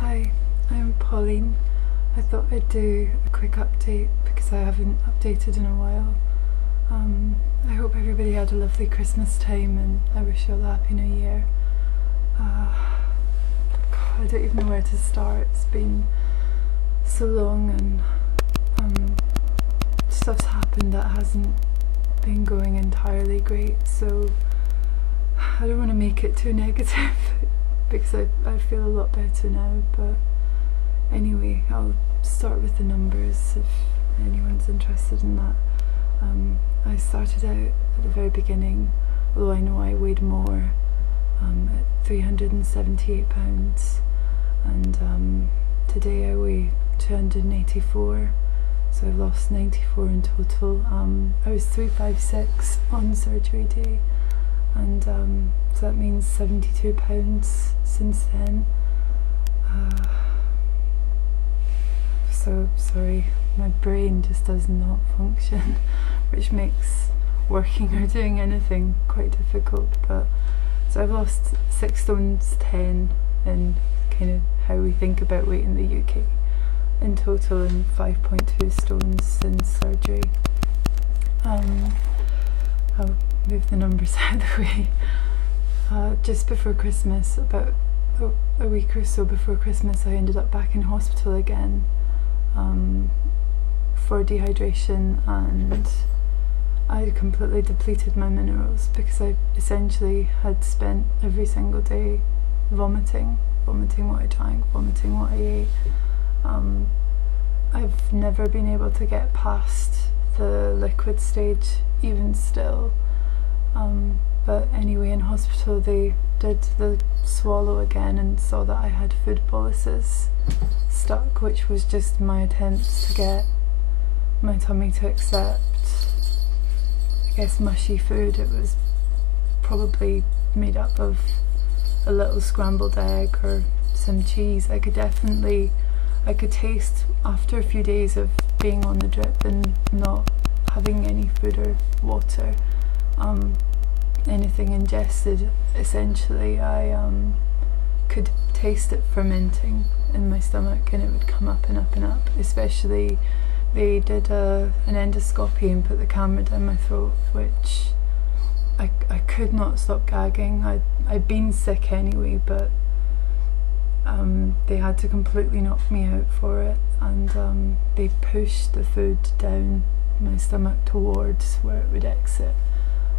Hi, I'm Pauline. I thought I'd do a quick update because I haven't updated in a while. I hope everybody had a lovely Christmas time and I wish you all a happy new year. God, I don't even know where to start. It's been so long and stuff's happened that hasn't been going entirely great, so I don't want to make it too negative because I feel a lot better now. But anyway, I'll start with the numbers if anyone's interested in that. I started out at the very beginning, although I know I weighed more, at 378 pounds, and today I weigh 284, so I've lost 94 in total. I was 356 on surgery day, and so that means 72 pounds since then. So sorry, my brain just does not function, which makes working or doing anything quite difficult. But so I've lost 6 stones 10 in kind of how we think about weight in the UK in total, and 5.2 stones since surgery. I'll move the numbers out of the way. Just before Christmas, about a week or so before Christmas, I ended up back in hospital again for dehydration, and I had completely depleted my minerals because I essentially had spent every single day vomiting what I drank, vomiting what I ate. I've never been able to get past the liquid stage, even still. But anyway, in hospital they did the swallow again and saw that I had food boluses stuck, which was just my attempts to get my tummy to accept, I guess, mushy food. It was probably made up of a little scrambled egg or some cheese. I could taste after a few days of being on the drip and not having any food or water, anything ingested, essentially, I could taste it fermenting in my stomach, and it would come up and up and up. Especially they did an endoscopy and put the camera down my throat, which I could not stop gagging. I'd been sick anyway, but they had to completely knock me out for it, and they pushed the food down my stomach towards where it would exit,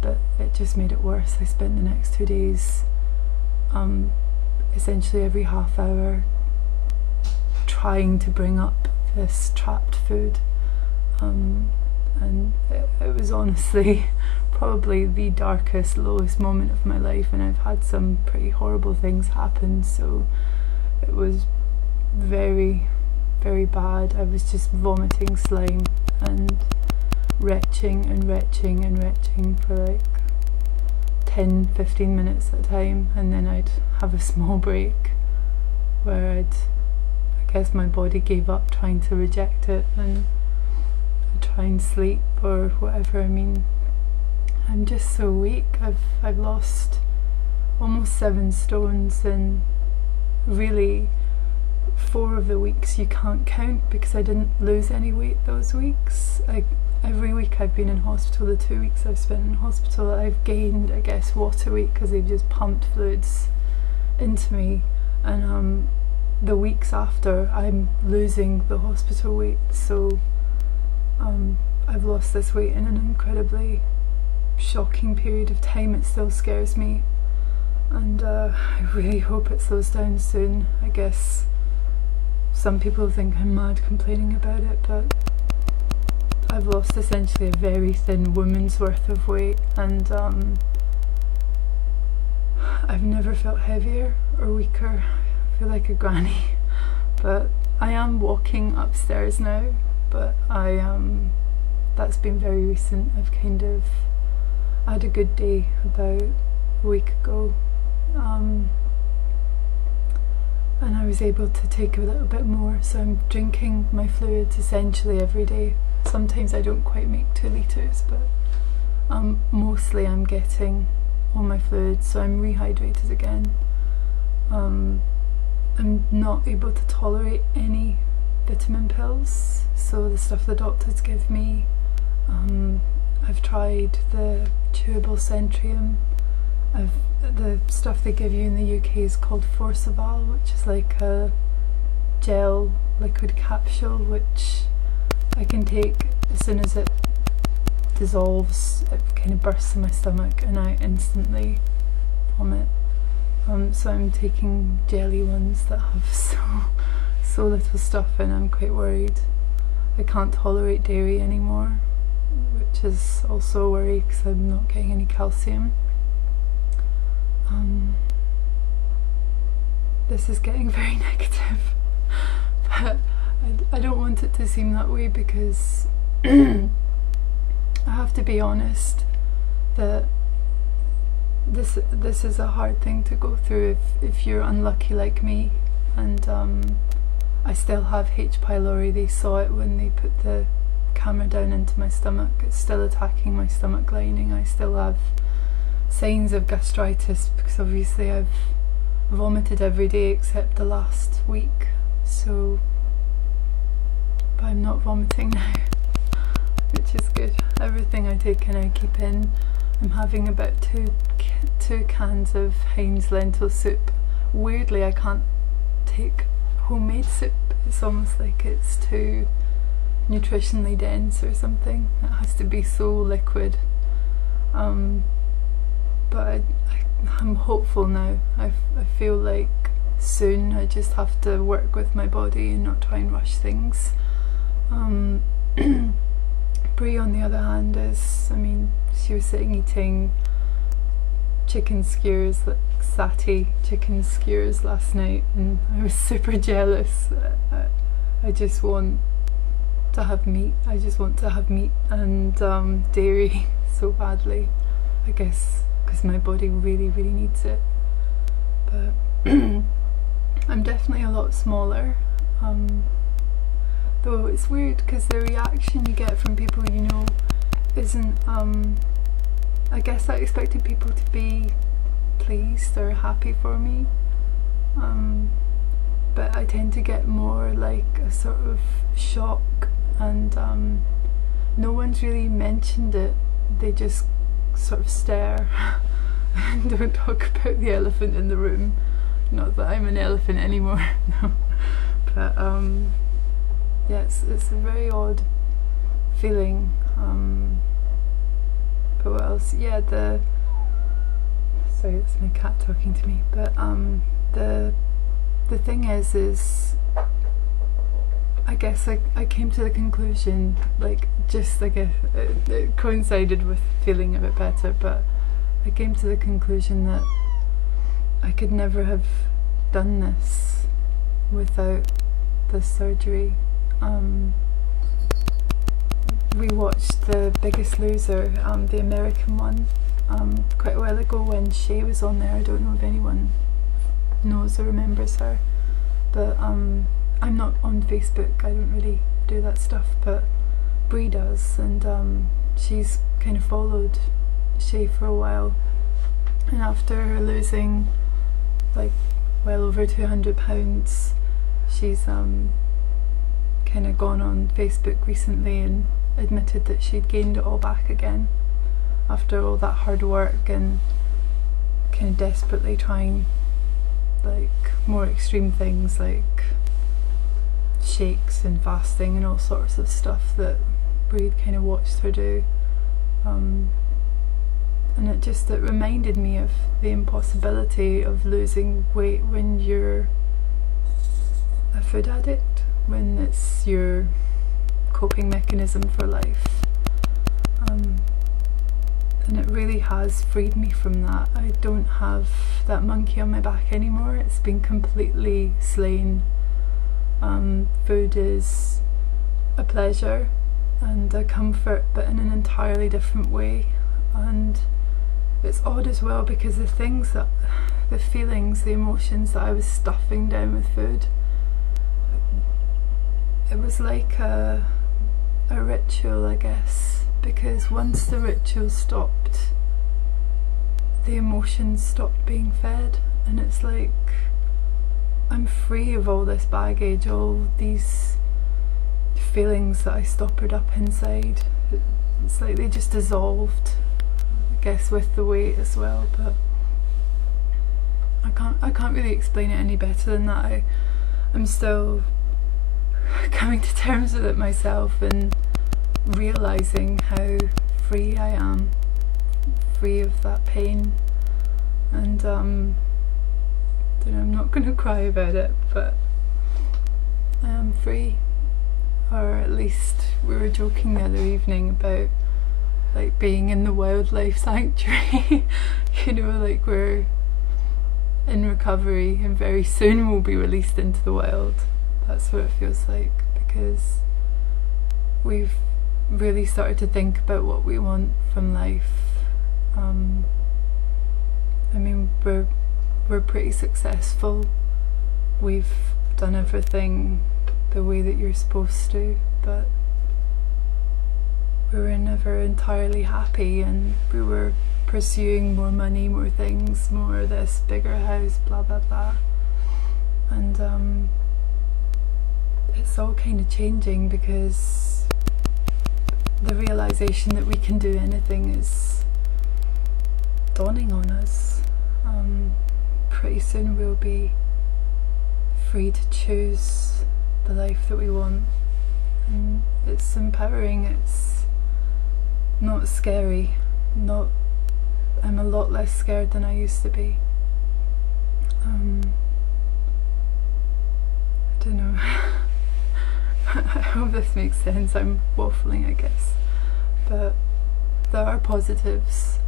but it just made it worse. I spent the next 2 days essentially every half hour trying to bring up this trapped food, and it was honestly probably the darkest, lowest moment of my life, and I've had some pretty horrible things happen, so it was very, very bad. I was just vomiting slime and retching and retching and retching for like 10-15 minutes at a time, and then I'd have a small break where I guess my body gave up trying to reject it, and I'd try and sleep or whatever. I mean, I'm just so weak. I've lost almost 7 stones, and really 4 of the weeks you can't count because I didn't lose any weight those weeks. Every week I've been in hospital, the 2 weeks I've spent in hospital, I've gained, I guess, water weight because they've just pumped fluids into me, and the weeks after I'm losing the hospital weight. So I've lost this weight in an incredibly shocking period of time. It still scares me, and I really hope it slows down soon. I guess some people think I'm mad complaining about it, but I've lost essentially a very thin woman's worth of weight, and I've never felt heavier or weaker. I feel like a granny, but I am walking upstairs now, but that's been very recent. I had a good day about a week ago, and I was able to take a little bit more, so I'm drinking my fluids essentially every day. Sometimes I don't quite make 2 litres, but mostly I'm getting all my fluids, so I'm rehydrated again. I'm not able to tolerate any vitamin pills, so the stuff the doctors give me, I've tried the chewable Centrium. The stuff they give you in the UK is called Forceval, which is like a gel liquid capsule which I can take as soon as it dissolves. It kind of bursts in my stomach and I instantly vomit. So I'm taking jelly ones that have so little stuff in. I'm quite worried. I can't tolerate dairy anymore, which is also a worry because I'm not getting any calcium. This is getting very negative, but I don't want it to seem that way, because I have to be honest that this is a hard thing to go through if you're unlucky like me. And I still have H. pylori. They saw it when they put the camera down into my stomach. It's still attacking my stomach lining. I still have signs of gastritis because obviously I've vomited every day except the last week. So, but I'm not vomiting now, which is good. Everything I take in I keep in. I'm having about two cans of Heinz lentil soup. Weirdly, I can't take homemade soup. It's almost like it's too nutritionally dense or something. It has to be so liquid. But I'm hopeful now. I feel like soon I just have to work with my body and not try and rush things. Brie, on the other hand, is, I mean, she was sitting eating chicken skewers, like satay chicken skewers last night, and I was super jealous. I just want to have meat. I just want to have meat and dairy so badly, I guess because my body really needs it. But I'm definitely a lot smaller, though it's weird because the reaction you get from people you know isn't, I guess I expected people to be pleased or happy for me, but I tend to get more like a sort of shock, and no one's really mentioned it. They just sort of stare and don't talk about the elephant in the room. Not that I'm an elephant anymore, no. But yeah, it's a very odd feeling. But what else? Yeah, sorry, it's my cat talking to me. But the thing is I guess I came to the conclusion, like, just I guess it coincided with feeling a bit better, but I came to the conclusion that I could never have done this without the surgery. We watched The Biggest Loser, the American one, quite a while ago when Shay was on there. I don't know if anyone knows or remembers her, but I'm not on Facebook, I don't really do that stuff, but Brie does, and she's kind of followed Shay for a while, and after losing like well over 200 pounds, she's kind of gone on Facebook recently and admitted that she'd gained it all back again after all that hard work and kind of desperately trying like more extreme things like shakes and fasting and all sorts of stuff that Brie kind of watched her do, and it reminded me of the impossibility of losing weight when you're a food addict, when it's your coping mechanism for life, and it really has freed me from that. I don't have that monkey on my back anymore. It's been completely slain. Food is a pleasure and a comfort, but in an entirely different way. And it's odd as well because the feelings, the emotions that I was stuffing down with food, it was like a ritual, I guess, because once the ritual stopped, the emotions stopped being fed, and it's like I'm free of all this baggage, all these feelings that I stoppered up inside. It's like they just dissolved, I guess, with the weight as well, but I can't really explain it any better than that. I'm still coming to terms with it myself and realising how free I am, free of that pain, and I'm not going to cry about it, but I am free. Or at least we were joking the other evening about like being in the wildlife sanctuary. You know, like we're in recovery and very soon we'll be released into the wild. That's what it feels like, because we've really started to think about what we want from life. I mean, we're pretty successful. We've done everything the way that you're supposed to, but we were never entirely happy, and we were pursuing more money, more things, more this, bigger house, blah blah blah, and it's all kind of changing because the realisation that we can do anything is dawning on us. Pretty soon we'll be free to choose the life that we want, and it's empowering. It's not scary. I'm a lot less scared than I used to be. I don't know. I hope this makes sense. I'm waffling, I guess, but there are positives.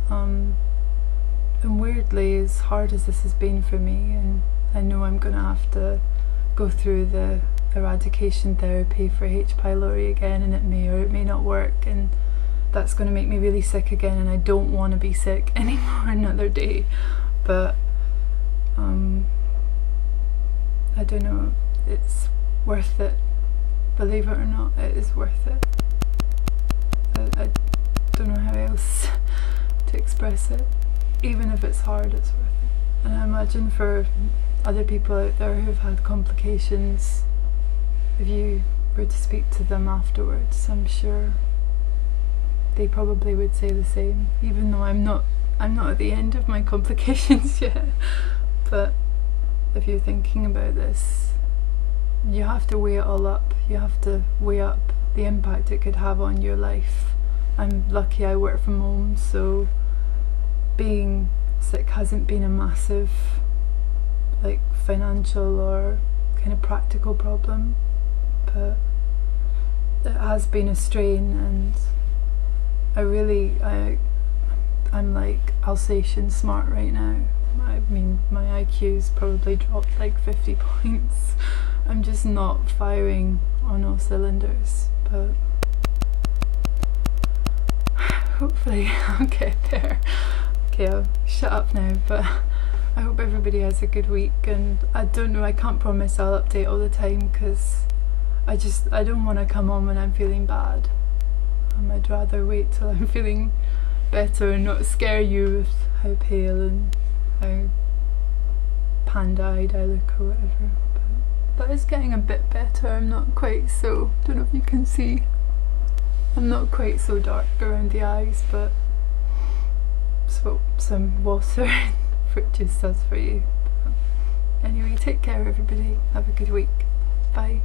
And weirdly, as hard as this has been for me, and I know I'm gonna have to go through the eradication therapy for H. pylori again, and it may or it may not work, and that's going to make me really sick again, and I don't want to be sick anymore another day, but I don't know, it's worth it. Believe it or not, it is worth it. I don't know how else to express it. Even if it's hard, it's worth it. And I imagine for other people out there who've had complications, if you were to speak to them afterwards, I'm sure they probably would say the same, even though I'm not at the end of my complications yet. But if you're thinking about this, you have to weigh it all up. You have to weigh up the impact it could have on your life. I'm lucky I work from home, so being sick hasn't been a massive like financial or kind of practical problem, but it has been a strain, and I'm like Alsatian smart right now. I mean, my IQ's probably dropped like 50 points. I'm just not firing on all cylinders, but hopefully I'll get there. Okay, I'll shut up now, but I hope everybody has a good week, and I don't know, I can't promise I'll update all the time, because I don't want to come on when I'm feeling bad. I'd rather wait till I'm feeling better and not scare you with how pale and how panda-eyed I look or whatever. But it's getting a bit better. I'm not quite so, don't know if you can see, I'm not quite so dark around the eyes, but that's what some water and fruit juice does for you. But anyway, take care everybody, have a good week, bye.